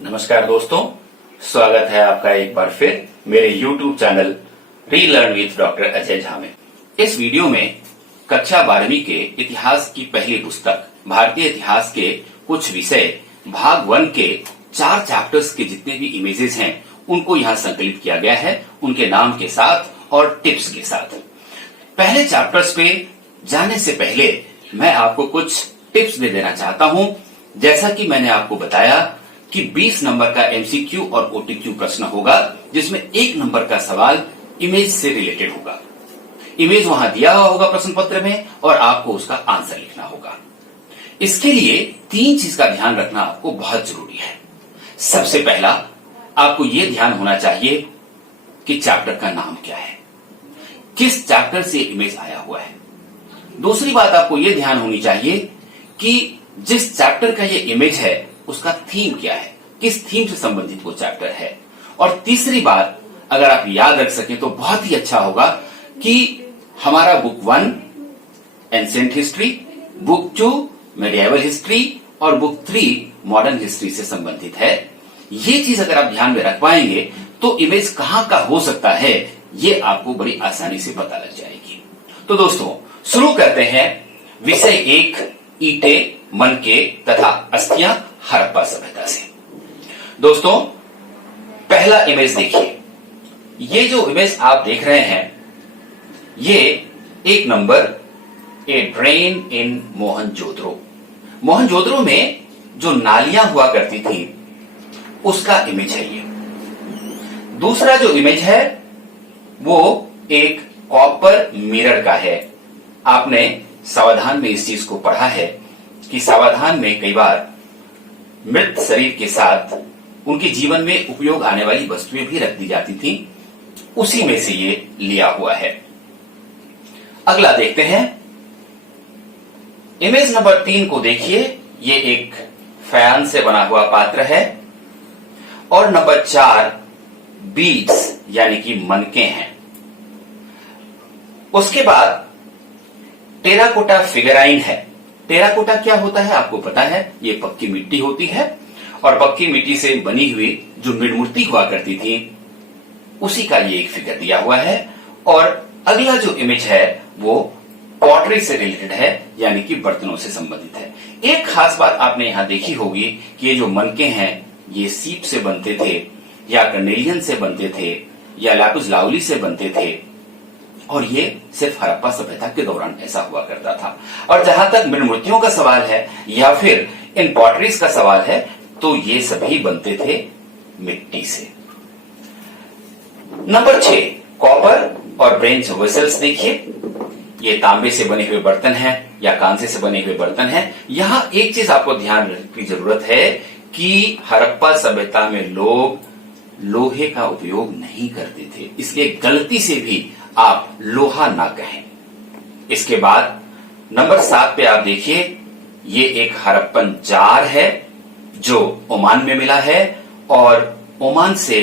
नमस्कार दोस्तों, स्वागत है आपका एक बार फिर मेरे YouTube channel relearn with doctor Ajay Jha में। इस वीडियो में कक्षा 12वीं के इतिहास की पहली पुस्तक भारतीय इतिहास के कुछ विषय भाग 1 के 4 चैप्टर्स के जितने भी इमेजेस हैं उनको यहाँ संकलित किया गया है, उनके नाम के साथ और टिप्स के साथ। पहले चैप्टर्स पे जाने से पहले मैं आपको कुछ टिप्स दे देना चाहता हूं। जैसा कि मैंने आपको बताया कि 20 नंबर का एमसीक्यू और ओटीक्यू प्रश्न होगा, जिसमें 1 नंबर का सवाल इमेज से रिलेटेड होगा। इमेज वहां दिया हुआ होगा प्रश्न पत्र में और आपको उसका आंसर लिखना होगा। इसके लिए 3 चीज का ध्यान रखना आपको बहुत जरूरी है। सबसे पहला, आपको यह ध्यान होना चाहिए कि चैप्टर का नाम क्या है, किस चैप्टर से इमेज आया हुआ है। दूसरी बात आपको यह ध्यान होनी चाहिए कि जिस चैप्टर का ये इमेज है उसका थीम क्या है, किस थीम से संबंधित वो चैप्टर है। और तीसरी बात, अगर आप याद रख सकें तो बहुत ही अच्छा होगा कि हमारा book 1 ancient history, book 2 medieval history और बुक 3 मॉडर्न हिस्ट्री से संबंधित है। ये चीज अगर आप ध्यान में रख पाएंगे तो इमेज कहां का हो सकता है ये आपको बड़ी आसानी से पता लग जाएगी। तो दोस्तों, शुरू करते हैं विषय 1 ईंटें, मनके तथा अस्थियां हड़प्पा सभ्यता से। दोस्तों, पहला इमेज देखिए। ये जो इमेज आप देख रहे हैं ये 1 number, A drain in Mohenjodaro. Mohenjodaro में जो नालियां हुआ करती थी उसका इमेज है ये। दूसरा जो इमेज है वो एक कॉपर मिरर का है। आपने सावधान में इस चीज को पढ़ा है कि सावधान में कई बार मृत शरीर के साथ उनके जीवन में उपयोग आने वाली वस्तुएं भी रख दी जाती थी, उसी में से ये लिया हुआ है। अगला देखते हैं, इमेज नंबर 3 को देखिए। ये एक फैन से बना हुआ पात्र है और नंबर 4 बीड्स यानी कि मनके हैं। उसके बाद टेराकोटा फिगराइन है। टेराकोटा क्या होता है आपको पता है, ये पक्की मिट्टी होती है और पक्की मिट्टी से बनी हुई जो मृणमूर्ति हुआ करती थी उसी का ये एक फिगर दिया हुआ है। और अगला जो इमेज है वो पॉटरी से रिलेटेड है, यानी कि बर्तनों से संबंधित है। एक खास बात आपने यहां देखी होगी कि ये जो मनके हैं ये सीप से बनते थे या कर्नेलियन से बनते थे या लैपिस लाउली से बनते थे और ये सिर्फ हड़प्पा सभ्यता के दौरान ऐसा हुआ करता था। और जहां तक मृणमूर्तियों का सवाल है या फिर इन पॉटरीज का सवाल है तो ये सभी बनते थे मिट्टी से। नंबर 6 कॉपर और ब्रेंच वेसल्स देखिए। ये तांबे से बने हुए बर्तन हैं या कांसे से बने हुए बर्तन हैं। यहां एक चीज आपको ध्यान रखने की जरूरत है कि हड़प्पा सभ्यता में लोग लोहे का उपयोग नहीं करते थे, इसलिए गलती से भी आप लोहा ना कहें। इसके बाद नंबर 7 पे आप देखिए, ये एक हड़प्पन जार है जो ओमान में मिला है और ओमान से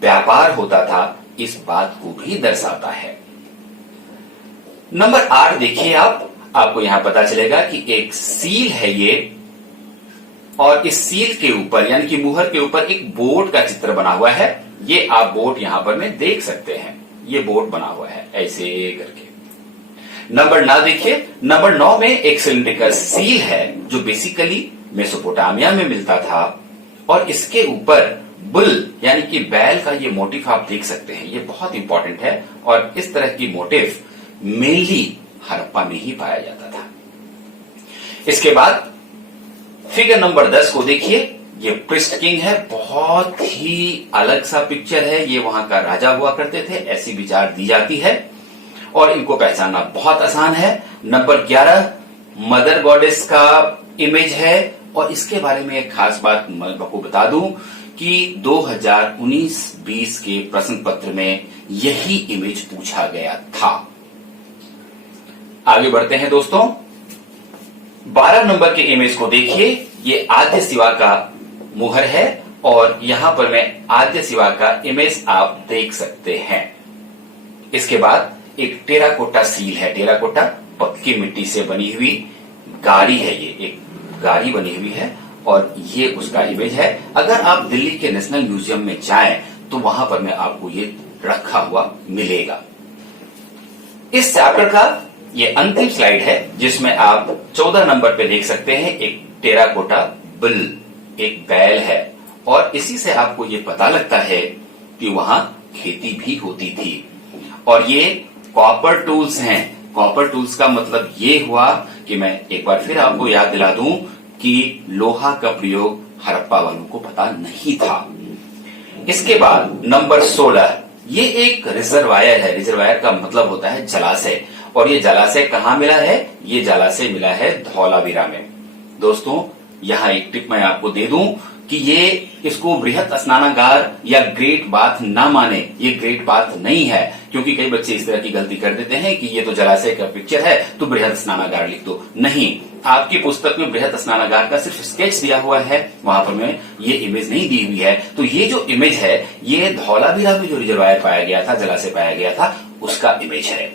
व्यापार होता था, इस बात को भी दर्शाता है। नंबर 8 देखिए आपको यहां पता चलेगा कि एक सील है ये और इस सील के ऊपर यानी कि मुहर के ऊपर एक बोट का चित्र बना हुआ है। ये आप बोट यहां पर में देख सकते हैं, ये बोट बना हुआ है ऐसे करके। नंबर 9 देखिए। नंबर 9 में एक सिलिंड्रिकल सील है जो बेसिकली मेसोपोटामिया में मिलता था और इसके ऊपर बुल यानी कि बैल का ये मोटिफ आप देख सकते हैं, ये बहुत इंपॉर्टेंट है और इस तरह की मोटिफ मेनली हड़प्पा में ही पाया जाता था। इसके बाद फिगर नंबर 10 को देखिए। ये पृष्ठ किंग है, बहुत ही अलग सा पिक्चर है। ये वहां का राजा हुआ करते थे, ऐसी विचार दी जाती है और इनको पहचानना बहुत आसान है। नंबर 11 मदर गॉडेस का इमेज है और इसके बारे में एक खास बात मैं आपको बता दूं कि 2019-20 के प्रश्न पत्र में यही इमेज पूछा गया था। आगे बढ़ते हैं दोस्तों, 12 नंबर के इमेज को देखिए। ये आद्य शिवा का मुहर है और यहां पर मैं आद्य शिवा का इमेज आप देख सकते हैं। इसके बाद एक टेराकोटा सील है। टेराकोटा पक्की मिट्टी से बनी हुई गाड़ी है, ये एक गाड़ी बनी हुई है और ये उसका इमेज है। अगर आप दिल्ली के नेशनल म्यूजियम में जाएं तो वहां पर में आपको ये रखा हुआ मिलेगा। इस चैप्टर का ये अंतिम स्लाइड है जिसमें आप 14 नंबर पे देख सकते हैं एक टेराकोटा बुल, एक बैल है, और इसी से आपको ये पता लगता है कि वहां खेती भी होती थी। और ये कॉपर टूल्स हैं। कॉपर टूल्स का मतलब ये हुआ कि मैं एक बार फिर आपको याद दिला दूं कि लोहा का प्रयोग हड़प्पा वालों को पता नहीं था। इसके बाद नंबर 16, ये एक रिजर्वायर है। रिजर्वायर का मतलब होता है जलाशय, और ये जलाशय कहाँ मिला है? ये जलाशय मिला है धौलावीरा में। दोस्तों यहाँ एक टिप मैं आपको दे दूं कि ये इसको बृहत स्नानागार या ग्रेट बाथ ना माने, ये ग्रेट बाथ नहीं है, क्योंकि कई बच्चे इस तरह की गलती कर देते हैं कि ये तो जलाशय का पिक्चर है तो बृहत स्नानागार लिख दो। नहीं, आपकी पुस्तक में बृहत स्नानागार का सिर्फ स्केच दिया हुआ है, वहां पर में ये इमेज नहीं दी हुई है। तो ये जो इमेज है ये धौलावीरा में जो रिजर्वायर पाया गया था, जलाशय पाया गया था, उसका इमेज है।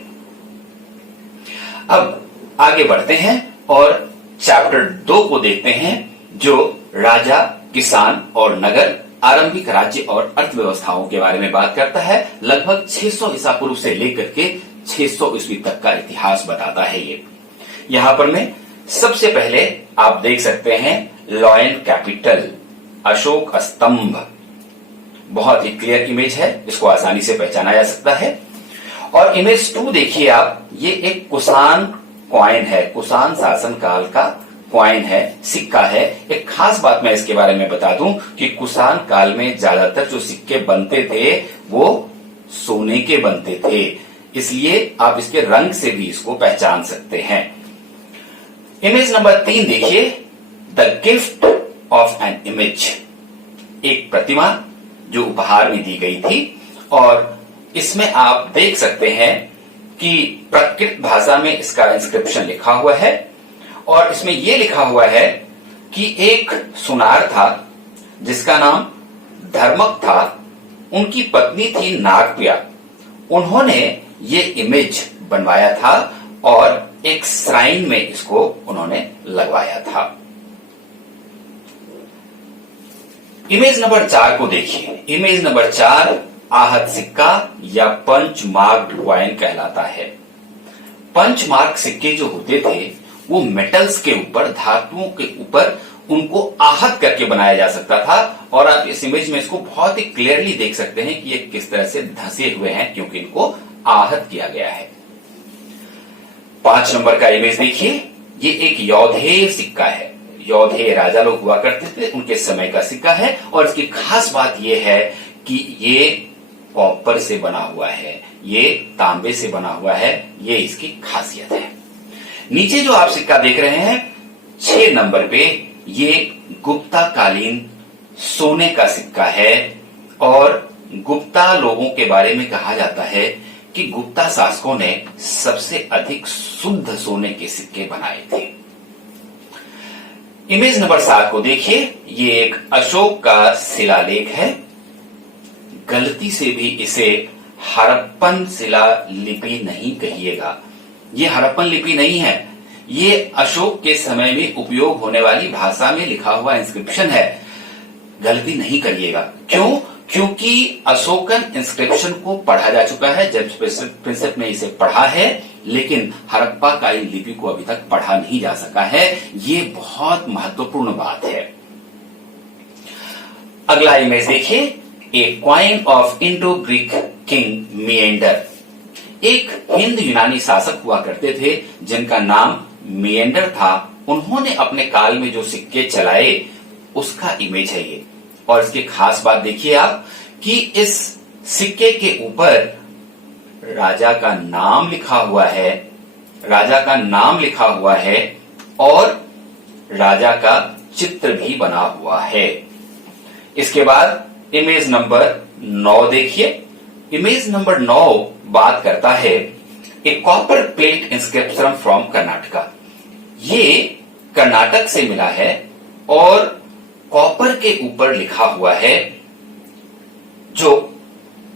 अब आगे बढ़ते हैं और चैप्टर 2 को देखते हैं जो राजा, किसान और नगर, आरंभिक राज्य और अर्थव्यवस्थाओं के बारे में बात करता है। लगभग 600 ईसा पूर्व से लेकर के 600 ईस्वी तक का इतिहास बताता है ये। यहां पर में सबसे पहले आप देख सकते हैं लॉयन कैपिटल, अशोक स्तंभ, बहुत ही क्लियर इमेज है, इसको आसानी से पहचाना जा सकता है। और इमेज 2 देखिए आप, ये एक कुषाण कॉइन है, कुषाण शासन काल का कॉइन है, सिक्का है। एक खास बात मैं इसके बारे में बता दूं कि कुषाण काल में ज्यादातर जो सिक्के बनते थे वो सोने के बनते थे, इसलिए आप इसके रंग से भी इसको पहचान सकते हैं। इमेज नंबर 3 देखिए, the gift of an image, एक प्रतिमा जो उपहार में दी गई थी, और इसमें आप देख सकते हैं कि प्राकृत भाषा में इसका इंस्क्रिप्शन लिखा हुआ है, और इसमें यह लिखा हुआ है कि एक सुनार था जिसका नाम धर्मक था, उनकी पत्नी थी नागप्रिया, उन्होंने ये इमेज बनवाया था और एक श्राइन में इसको उन्होंने लगवाया था। इमेज नंबर 4 को देखिए। इमेज नंबर 4 आहत सिक्का या पंच मार्क्ड कॉइन कहलाता है। पंच मार्क सिक्के जो होते थे वो मेटल्स के ऊपर, धातुओं के ऊपर उनको आहत करके बनाया जा सकता था, और आप इस इमेज में इसको बहुत ही क्लियरली देख सकते हैं कि ये किस तरह से धंसे हुए हैं, क्योंकि इनको आहत किया गया है। 5 नंबर का इमेज देखिए, ये एक यौधेय सिक्का है। यौधेय राजा लोग हुआ करते थे, उनके समय का सिक्का है, और इसकी खास बात यह है कि ये कॉपर से बना हुआ है, ये तांबे से बना हुआ है, ये इसकी खासियत है। नीचे जो आप सिक्का देख रहे हैं 6 नंबर पे, ये गुप्ता कालीन सोने का सिक्का है, और गुप्ता लोगों के बारे में कहा जाता है कि गुप्ता शासकों ने सबसे अधिक शुद्ध सोने के सिक्के बनाए थे। इमेज नंबर 7 को देखिए, ये एक अशोक का शिलालेख है। गलती से भी इसे हड़प्पन शिलालिपि नहीं कहिएगा, ये हड़प्पन लिपि नहीं है, ये अशोक के समय में उपयोग होने वाली भाषा में लिखा हुआ इंस्क्रिप्शन है। गलती नहीं करिएगा। क्यों? क्योंकि अशोकन इंस्क्रिप्शन को पढ़ा जा चुका है, जब प्रिंसेप ने इसे पढ़ा है, लेकिन हड़प्पा कालीन लिपि को अभी तक पढ़ा नहीं जा सका है। ये बहुत महत्वपूर्ण बात है। अगला इमेज देखिए, a coin of Indo Greek king Menander. एक हिंद यूनानी शासक हुआ करते थे जिनका नाम मिएंडर था। उन्होंने अपने काल में जो सिक्के चलाए उसका इमेज है ये, और इसकी खास बात देखिए आप कि इस सिक्के के ऊपर राजा का नाम लिखा हुआ है, राजा का नाम लिखा हुआ है, और राजा का चित्र भी बना हुआ है। इसके बाद इमेज नंबर 9 देखिए। इमेज नंबर 9 बात करता है a copper plate inscription from Karnataka. ये कर्नाटक से मिला है और कॉपर के ऊपर लिखा हुआ है, जो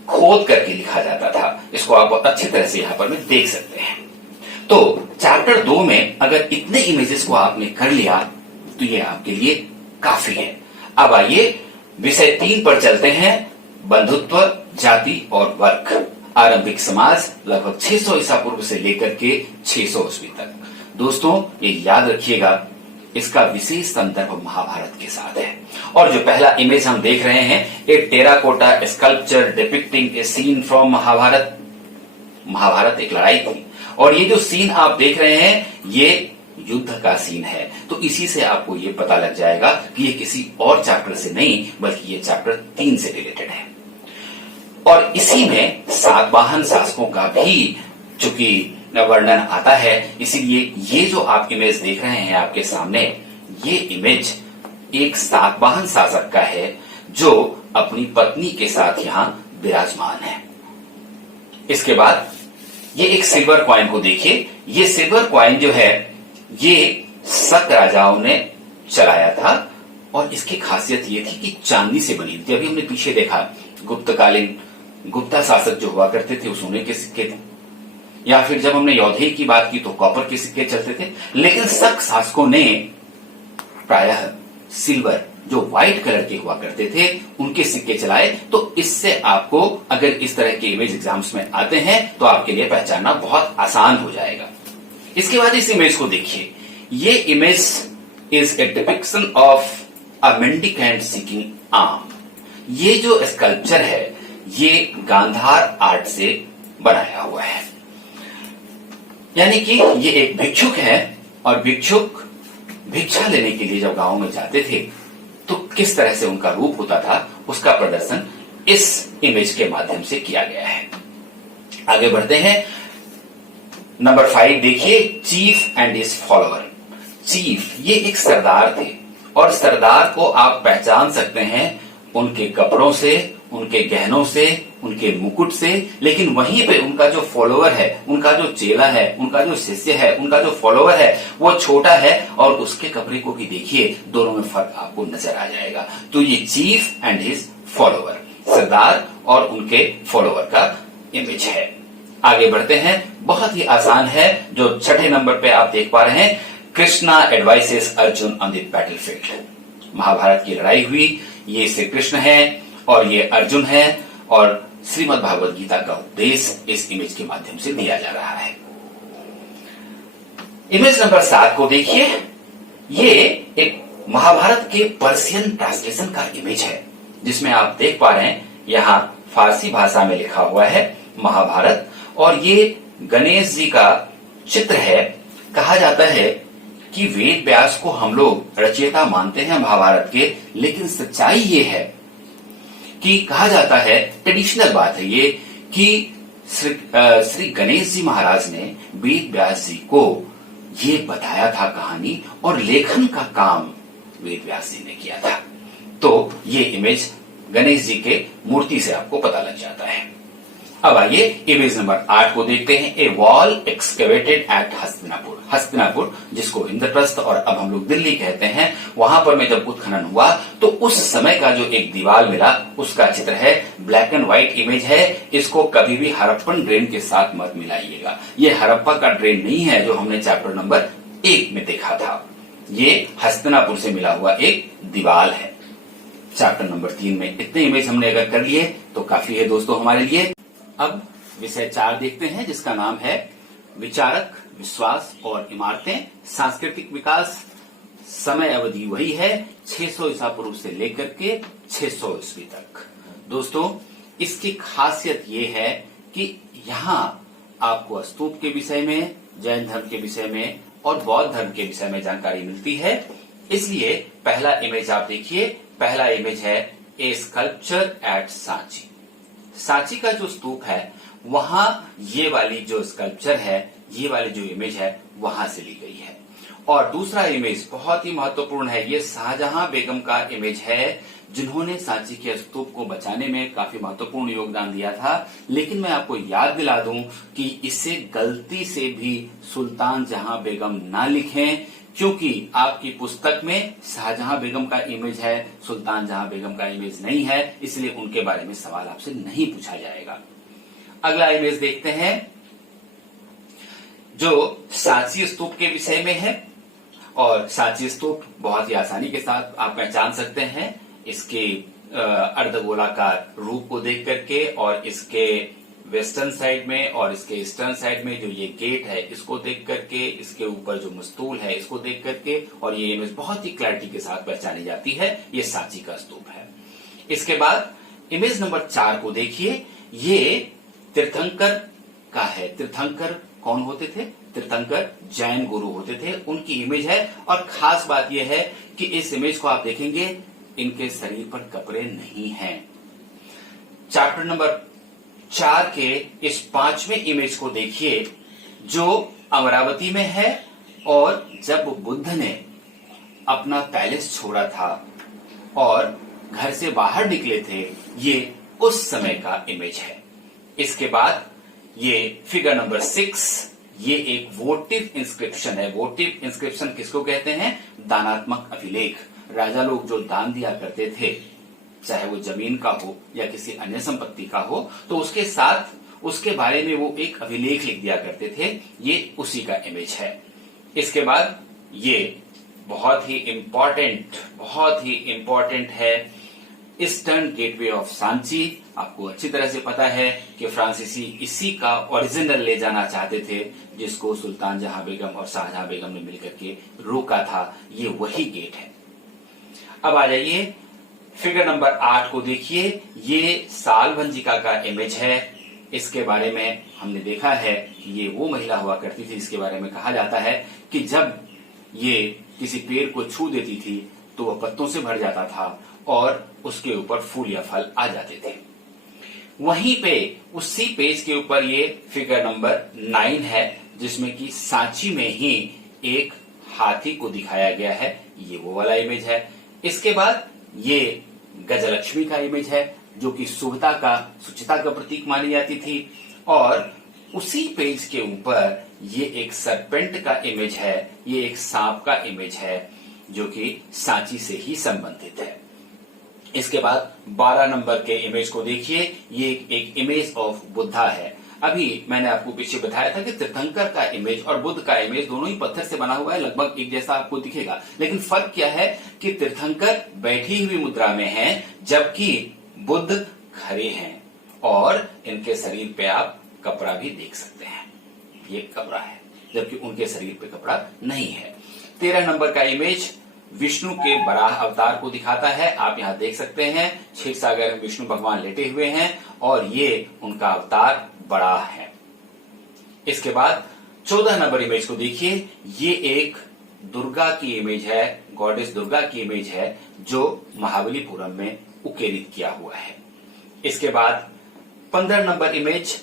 खोद करके लिखा जाता था। इसको आप बहुत अच्छी तरह से यहां पर में देख सकते हैं। तो चैप्टर 2 में अगर इतने इमेजेस को आपने कर लिया तो ये आपके लिए काफी है। अब आइए विषय 3 पर चलते हैं, बंधुत्व, जाति और वर्ग। आरंभिक समाज लगभग 600 ईसा पूर्व से लेकर के 600 ईस्वी तक। दोस्तों ये याद रखिएगा, इसका विशेष संदर्भ महाभारत के साथ है। और जो पहला इमेज हम देख रहे हैं, एक terracotta sculpture depicting a scene from Mahabharat. Mahabharat एक लड़ाई थी और ये जो सीन आप देख रहे हैं ये युद्ध का सीन है। तो इसी से आपको ये पता लग जाएगा कि ये किसी और चैप्टर से नहीं बल्कि ये चैप्टर 3 से रिलेटेड है। और इसी में सातवाहन शासकों का भी चूंकि वर्णन आता है, इसीलिए ये जो आप इमेज देख रहे हैं आपके सामने, ये इमेज एक सातवाहन शासक का है जो अपनी पत्नी के साथ यहां विराजमान है। इसके बाद ये एक सिल्वर कॉइन को देखिए। ये सिल्वर कॉइन जो है ये शक राजाओं ने चलाया था और इसकी खासियत ये थी कि चांदी से बनी थी। अभी हमने पीछे देखा गुप्तकालीन गुप्ता शासक जो हुआ करते थे वो सोने के सिक्के थे, या फिर जब हमने यौधेय की बात की तो कॉपर के सिक्के चलते थे। लेकिन शक शासकों ने प्रायः सिल्वर जो व्हाइट कलर के हुआ करते थे उनके सिक्के चलाए। तो इससे आपको अगर इस तरह के इमेज एग्जाम्स में आते हैं तो आपके लिए पहचानना बहुत आसान हो जाएगा। इसके बाद इस इमेज को देखिए। ये image is a depiction of a mendicant seeking arm. ये जो स्कल्पचर है ये गांधार आर्ट से बनाया हुआ है, यानी कि ये एक भिक्षुक है और भिक्षुक भिक्षा लेने के लिए जब गांव में जाते थे तो किस तरह से उनका रूप होता था उसका प्रदर्शन इस इमेज के माध्यम से किया गया है। आगे बढ़ते हैं। नंबर 5 देखिए, cheap and his follower. Chief ये एक सरदार थे और सरदार को आप पहचान सकते हैं उनके कपड़ों से, उनके गहनों से, उनके मुकुट से। लेकिन वहीं पे उनका जो फॉलोअर है, उनका जो चेला है, उनका जो शिष्य है, उनका जो फॉलोअर है वो छोटा है और उसके कपड़े को भी देखिए, दोनों में फर्क आपको नजर आ जाएगा। तो ये चीफ एंड हिज फॉलोअर, सरदार और उनके फॉलोअर का इमेज है। आगे बढ़ते हैं। बहुत ही आसान है, जो 6 नंबर पे आप देख पा रहे हैं, Krishna advises Arjun on the battlefield. Mahabharat की लड़ाई हुई, ये श्री कृष्ण है और ये अर्जुन है और श्रीमद् भागवत गीता का उपदेश इस इमेज के माध्यम से दिया जा रहा है। इमेज नंबर 7 को देखिए। ये एक महाभारत के पर्शियन ट्रांसलेशन का इमेज है जिसमें आप देख पा रहे हैं यहाँ फारसी भाषा में लिखा हुआ है महाभारत, और ये गणेश जी का चित्र है। कहा जाता है कि वेद व्यास को हम लोग रचयिता मानते हैं महाभारत के, लेकिन सच्चाई ये है कि कहा जाता है, ट्रेडिशनल बात है ये, कि श्री गणेश जी महाराज ने वेद व्यास जी को ये बताया था कहानी और लेखन का काम वेद व्यास जी ने किया था। तो ये इमेज गणेश जी के मूर्ति से आपको पता लग जाता है। अब आइए इमेज नंबर 8 को देखते हैं। A wall excavated at Hastinapur. Hastinapur जिसको इंद्रप्रस्थ और अब हम लोग दिल्ली कहते हैं, वहां पर में जब उत्खनन हुआ तो उस समय का जो एक दीवार मिला उसका चित्र है। ब्लैक एंड व्हाइट इमेज है। इसको कभी भी हड़प्पन ड्रेन के साथ मत मिलाइएगा। ये हड़प्पा का ड्रेन नहीं है जो हमने चैप्टर नंबर 1 में देखा था। ये हस्तिनापुर से मिला हुआ एक दीवार है। चैप्टर नंबर 3 में इतने इमेज हमने अगर कर लिए तो काफी है दोस्तों हमारे लिए। अब विषय 4 देखते हैं जिसका नाम है विचारक, विश्वास और इमारतें, सांस्कृतिक विकास। समय अवधि वही है 600 ईसा पूर्व से लेकर के 600 ईस्वी तक। दोस्तों इसकी खासियत ये है कि यहाँ आपको स्तूप के विषय में, जैन धर्म के विषय में और बौद्ध धर्म के विषय में जानकारी मिलती है। इसलिए पहला इमेज आप देखिए। पहला इमेज है ए स्कल्पचर एट सांची। सांची का जो स्तूप है वहां ये वाली जो स्कल्पचर है, ये वाली जो इमेज है वहां से ली गई है। और दूसरा इमेज बहुत ही महत्वपूर्ण है, ये शाहजहां बेगम का इमेज है जिन्होंने सांची के स्तूप को बचाने में काफी महत्वपूर्ण योगदान दिया था। लेकिन मैं आपको याद दिला दूं कि इसे गलती से भी सुल्तान जहां बेगम ना लिखें, क्योंकि आपकी पुस्तक में शाहजहां बेगम का इमेज है, सुल्तान जहां बेगम का इमेज नहीं है, इसलिए उनके बारे में सवाल आपसे नहीं पूछा जाएगा। अगला इमेज देखते हैं जो सांची स्तूप के विषय में है। और सांची स्तूप बहुत ही आसानी के साथ आप पहचान सकते हैं इसके अर्धगोलाकार रूप को देख करके, और इसके वेस्टर्न साइड में और इसके ईस्टर्न साइड में जो ये गेट है इसको देख करके, इसके ऊपर जो मस्तूल है इसको देख करके, और ये इमेज बहुत ही क्लैरिटी के साथ पहचानी जाती है, ये सांची का स्तूप है। इसके बाद इमेज नंबर 4 को देखिए, ये तीर्थंकर का है। तीर्थंकर कौन होते थे? तीर्थंकर जैन गुरु होते थे, उनकी इमेज है। और खास बात यह है कि इस इमेज को आप देखेंगे, इनके शरीर पर कपड़े नहीं हैं। चैप्टर नंबर 4 के इस 5वें इमेज को देखिए, जो अमरावती में है, और जब बुद्ध ने अपना पैलेस छोड़ा था और घर से बाहर निकले थे, ये उस समय का इमेज है। इसके बाद ये फिगर नंबर 6, ये एक वोटिव इंस्क्रिप्शन है। वोटिव इंस्क्रिप्शन किसको कहते हैं? दानात्मक अभिलेख। राजा लोग जो दान दिया करते थे, चाहे वो जमीन का हो या किसी अन्य संपत्ति का हो, तो उसके साथ उसके बारे में वो एक अभिलेख लिख दिया करते थे, ये उसी का इमेज है। इसके बाद ये बहुत ही इंपॉर्टेंट है, ईस्टर्न गेटवे ऑफ सांची। आपको अच्छी तरह से पता है कि फ्रांसीसी इसी का ओरिजिनल ले जाना चाहते थे, जिसको सुल्तान जहां बेगम और शाहजहां बेगम ने मिलकर के रोका था। ये वही गेट है। अब आ जाइए फिगर नंबर 8 को देखिए, ये सालभंजिका का इमेज है। इसके बारे में हमने देखा है कि ये वो महिला हुआ करती थी जिसके बारे में कहा जाता है कि जब ये किसी पेड़ को छू देती थी तो वह पत्तों से भर जाता था और उसके ऊपर फूल या फल आ जाते थे। वहीं पे उसी पेज के ऊपर ये फिगर नंबर 9 है, जिसमें कि सांची में ही एक हाथी को दिखाया गया है। ये वो वाला इमेज है। इसके बाद ये गजलक्ष्मी का इमेज है, जो कि शुभता का, सुचिता का प्रतीक मानी जाती थी। और उसी पेज के ऊपर ये एक सरपेंट का इमेज है, ये एक सांप का इमेज है, जो कि सांची से ही संबंधित है। इसके बाद 12 नंबर के इमेज को देखिए, ये एक इमेज ऑफ बुद्धा है। अभी मैंने आपको पीछे बताया था कि तीर्थंकर का इमेज और बुद्ध का इमेज दोनों ही पत्थर से बना हुआ है, लगभग एक जैसा आपको दिखेगा। लेकिन फर्क क्या है कि तीर्थंकर बैठी हुई मुद्रा में हैं, जबकि बुद्ध खड़े हैं, और इनके शरीर पे आप कपड़ा भी देख सकते हैं। ये कपड़ा है, जबकि उनके शरीर पे कपड़ा नहीं है। 13 नंबर का इमेज विष्णु के बराह अवतार को दिखाता है। आप यहाँ देख सकते हैं, क्षीर सागर में विष्णु भगवान लेटे हुए हैं और ये उनका अवतार बड़ा है। इसके बाद 14 नंबर इमेज को देखिए, ये एक दुर्गा की इमेज है, गॉडेस दुर्गा की इमेज है, जो महाबलीपुरम में उकेरित किया हुआ है। इसके बाद 15 नंबर इमेज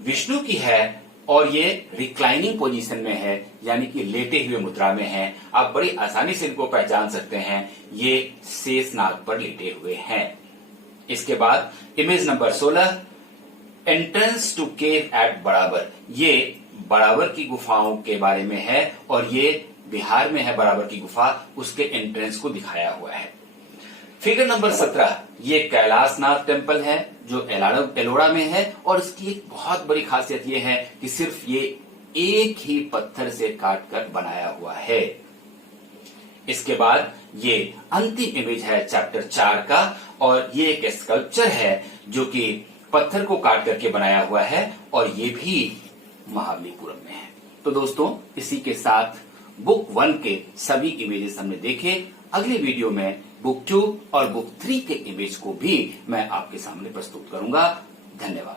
विष्णु की है, और ये रिक्लाइनिंग पोजीशन में है, यानी कि लेटे हुए मुद्रा में है। आप बड़ी आसानी से इनको पहचान सकते हैं, ये शेषनाग पर लेटे हुए हैं। इसके बाद image number 16, entrance to cave at Barabar. ये बराबर की गुफाओं के बारे में है, और ये बिहार में है बराबर की गुफा, उसके एंट्रेंस को दिखाया हुआ है। फिगर नंबर 17, ये कैलाशनाथ टेम्पल है, जो एलोरा में है, और इसकी एक बहुत बड़ी खासियत ये है कि सिर्फ ये एक ही पत्थर से काटकर बनाया हुआ है। इसके बाद ये अंतिम इमेज है चैप्टर 4 का, और ये एक स्कल्पचर है जो कि पत्थर को काट करके बनाया हुआ है, और ये भी महाबलीपुरम में है। तो दोस्तों, इसी के साथ बुक 1 के सभी इमेजेस हमने देखे। अगले वीडियो में बुक 2 और बुक 3 के इमेज को भी मैं आपके सामने प्रस्तुत करूंगा। धन्यवाद।